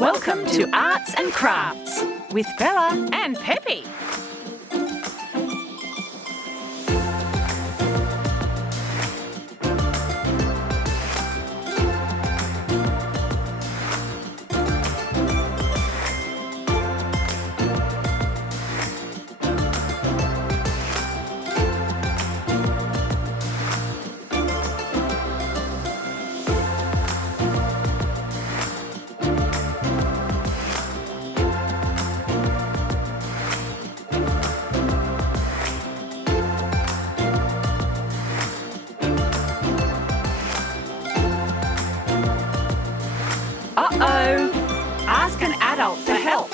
Welcome to Arts and Crafts with Bella and Pepe. Uh-oh! Ask an adult for help.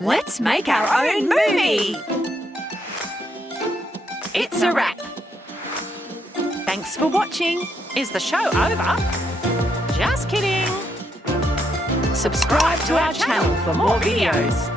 Let's make our own movie! It's a wrap. Thanks for watching. Is the show over? Just kidding. Subscribe to our channel for more videos.